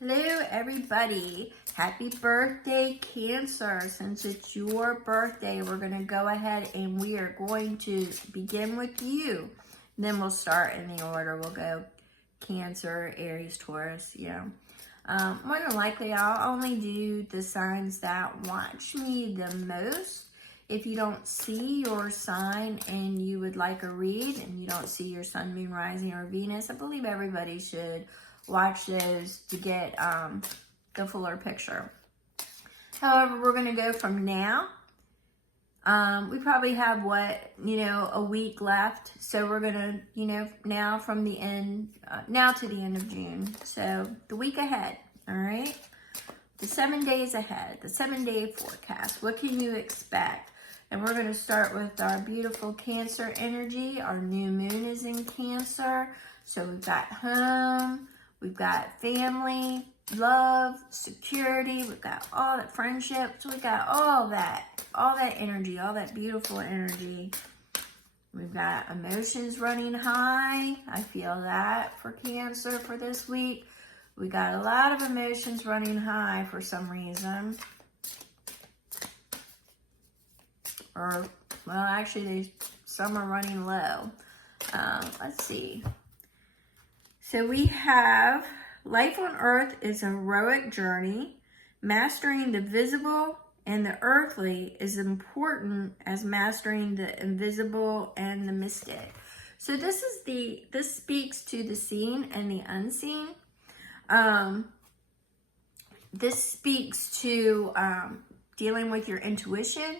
Hello everybody, happy birthday Cancer. Since it's your birthday, we're going to go ahead and we are going to begin with you. Then we'll start in the order. We'll go Cancer, Aries, Taurus, more than likely I'll only do the signs that watch me the most. If you don't see your sign and you would like a read and you don't see your sun, moon, rising, or Venus, I believe everybody should watch those to get the fuller picture. However, we're going to go from now. We probably have a week left. So we're going to, now from the end, now to the end of June. So the week ahead, all right? The 7 days ahead, the 7-day forecast. What can you expect? And we're going to start with our beautiful Cancer energy. Our new moon is in Cancer. So we've got home. We've got family, love, security. We've got all that friendship. So we got all that energy, all that beautiful energy. We've got emotions running high. I feel that for Cancer for this week. We got a lot of emotions running high for some reason. Or, well, actually, some are running low. Let's see. So we have life on earth is a heroic journey. Mastering the visible and the earthly is important as mastering the invisible and the mystic. So this speaks to the seen and the unseen. This speaks to dealing with your intuition,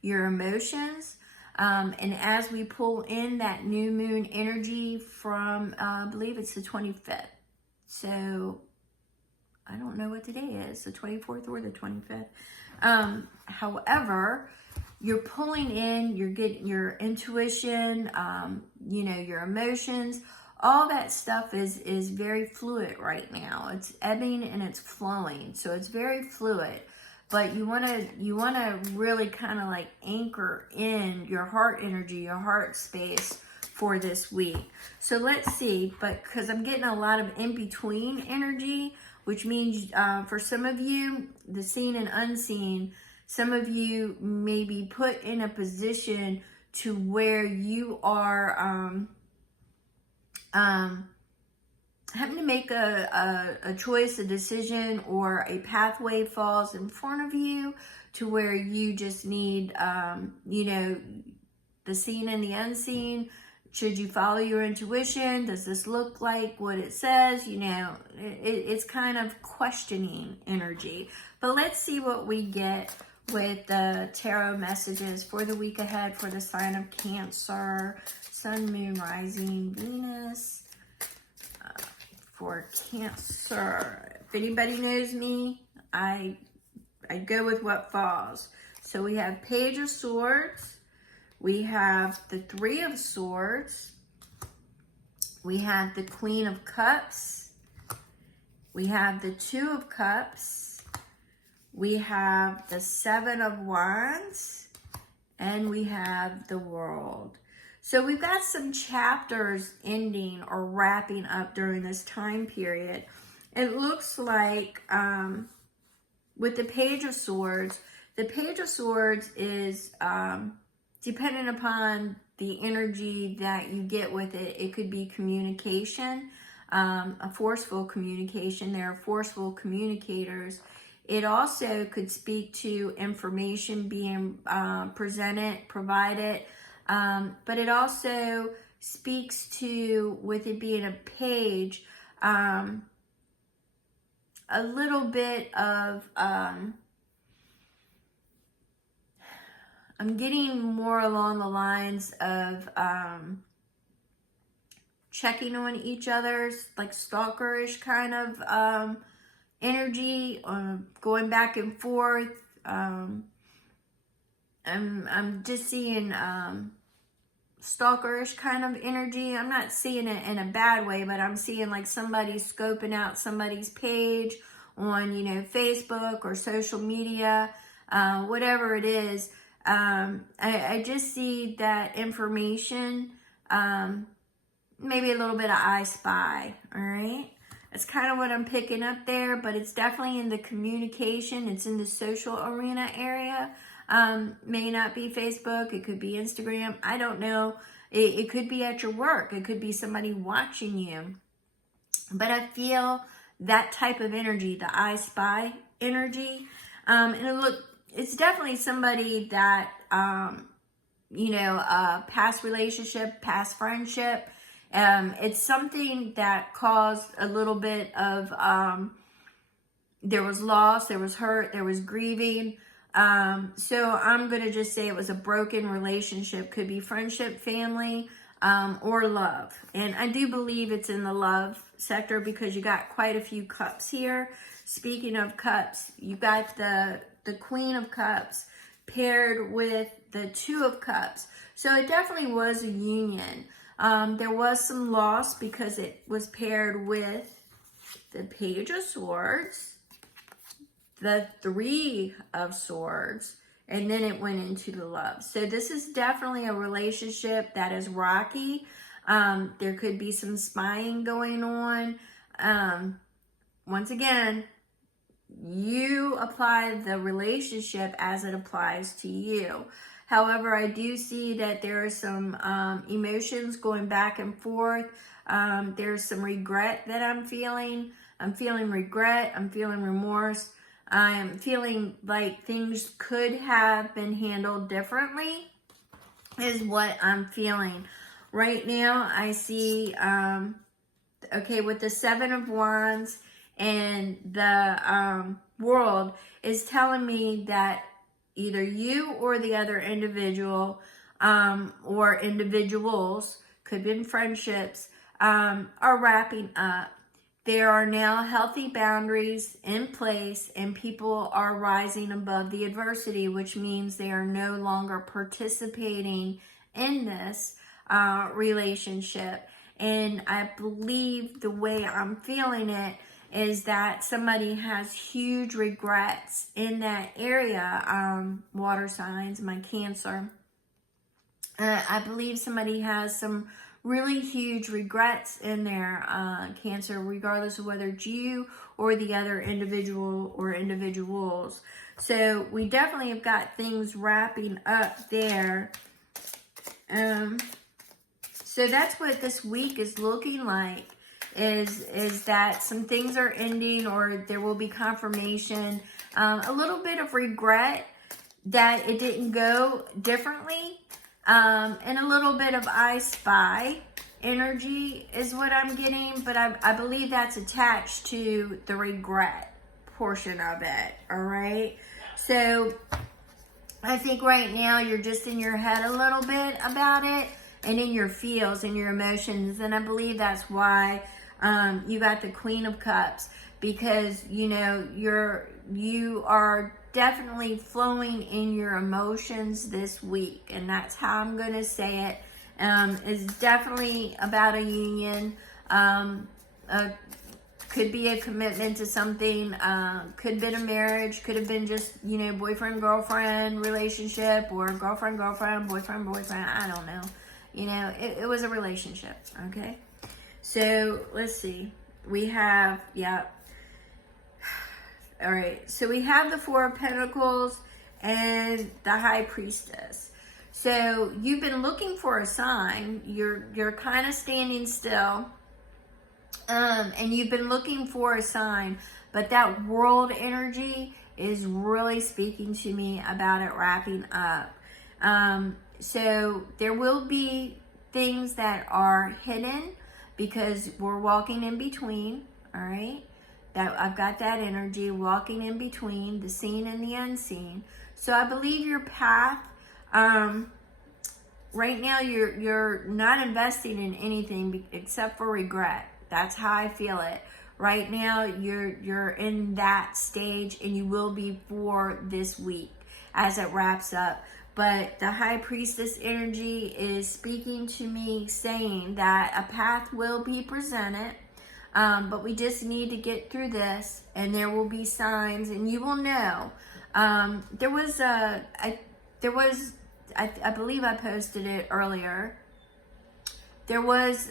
your emotions. And as we pull in that new moon energy from, I believe it's the 25th. So I don't know what today is, the 24th or the 25th. However, you're pulling in, you're getting your intuition, your emotions. All that stuff is very fluid right now. It's ebbing and it's flowing. So it's very fluid. But you want to really kind of like anchor in your heart energy, your heart space for this week. So let's see, but because I'm getting a lot of in-between energy, which means for some of you, the seen and unseen, some of you may be put in a position to where you are having to make a choice, a decision, or a pathway falls in front of you to where you just need, the seen and the unseen. Should you follow your intuition? Does this look like what it says? It's kind of questioning energy. But let's see what we get with the tarot messages for the week ahead for the sign of Cancer, sun, moon, rising, Venus. For Cancer, if anybody knows me, I go with what falls. So we have Page of Swords, we have the Three of Swords, we have the Queen of Cups, we have the Two of Cups, we have the Seven of Wands, and we have the World. So we've got some chapters ending or wrapping up during this time period. It looks like with the Page of Swords is dependent upon the energy that you get with it. It could be communication, a forceful communication. There are forceful communicators. It also could speak to information being provided. But it also speaks to, with it being a page, a little bit of, I'm getting more along the lines of checking on each other's, like stalkerish kind of energy, going back and forth. I'm just seeing stalkerish kind of energy. I'm not seeing it in a bad way, but I'm seeing like somebody scoping out somebody's page on, Facebook or social media, whatever it is. I just see that information, maybe a little bit of I Spy, all right? That's kind of what I'm picking up there, but it's definitely in the communication. It's in the social arena area. May not be Facebook. It could be Instagram. I don't know. It could be at your work. It could be somebody watching you. But I feel that type of energy, the I Spy energy. And look, it's definitely somebody that, past relationship, past friendship. It's something that caused a little bit of, there was loss, there was hurt, there was grieving. So I'm going to just say it was a broken relationship. Could be friendship, family, or love. And I do believe it's in the love sector because you got quite a few cups here. Speaking of cups, you got the Queen of Cups paired with the Two of Cups. So it definitely was a union. There was some loss because it was paired with the Page of Swords, the Three of Swords, and then it went into the love. So this is definitely a relationship that is rocky. There could be some spying going on. Once again, you apply the relationship as it applies to you. However, I do see that there are some emotions going back and forth. There's some regret that I'm feeling. I'm feeling regret. I'm feeling remorse. I am feeling like things could have been handled differently is what I'm feeling. Right now, I see, with the Seven of Wands and the World is telling me that either you or the other individual or individuals, could be in friendships, are wrapping up. There are now healthy boundaries in place and people are rising above the adversity, which means they are no longer participating in this relationship. And I believe the way I'm feeling it is that somebody has huge regrets in that area. Water signs, my Cancer. I believe somebody has some really huge regrets in their Cancer, regardless of whether it's you or the other individual or individuals. So we definitely have got things wrapping up there. So that's what this week is looking like, is that some things are ending or there will be confirmation. A little bit of regret that it didn't go differently. And a little bit of I Spy energy is what I'm getting, but I believe that's attached to the regret portion of it, all right? So I think right now you're just in your head a little bit about it and in your feels and your emotions, and I believe that's why you got the Queen of Cups, because you are definitely flowing in your emotions this week, and that's how I'm going to say it. It's definitely about a union. Could be a commitment to something. Could have been a marriage. Could have been just, boyfriend, girlfriend relationship, or girlfriend, girlfriend, boyfriend, boyfriend. I don't know. It was a relationship. Okay. So let's see. We have, all right, so we have the Four of Pentacles and the High Priestess. So you've been looking for a sign. You're kind of standing still, and you've been looking for a sign. But that World energy is really speaking to me about it wrapping up. So there will be things that are hidden because we're walking in between. All right. That I've got that energy walking in between the seen and the unseen. So I believe your path, right now you're not investing in anything except for regret. That's how I feel it. Right now you're in that stage, and you will be for this week as it wraps up. But the High Priestess energy is speaking to me, saying that a path will be presented. But we just need to get through this, and there will be signs, and you will know. I believe I posted it earlier. There was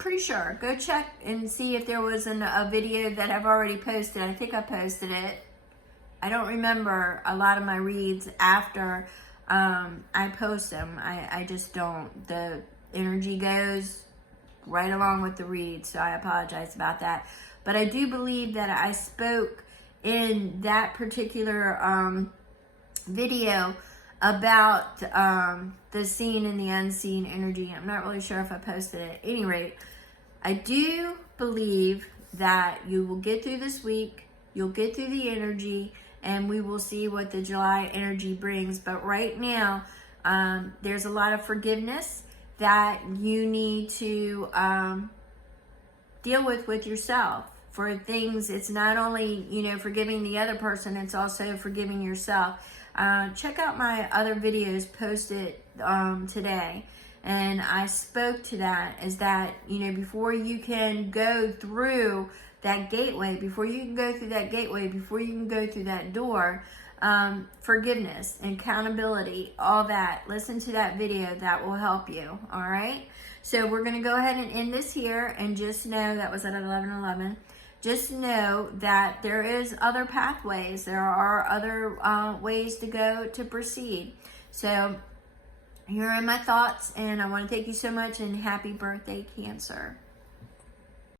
pretty sure. Go check and see if there was a video that I've already posted. I think I posted it. I don't remember a lot of my reads after I post them. I just don't. The energy goes right along with the read, so I apologize about that. But I do believe that I spoke in that particular video about the seen and the unseen energy. I'm not really sure if I posted it. At any rate, I do believe that you will get through this week, you'll get through the energy, and we will see what the July energy brings. But right now, there's a lot of forgiveness that you need to deal with yourself. For things, it's not only, you know, forgiving the other person, it's also forgiving yourself. Check out my other videos posted today, and I spoke to that, is that, you know, before you can go through that gateway, before you can go through that door, forgiveness, accountability, all that. Listen to that video. That will help you. All right. So we're going to go ahead and end this here, and just know that was at 11:11. Just know that there is other pathways. There are other ways to go to proceed. So here are my thoughts, and I want to thank you so much, and happy birthday, Cancer.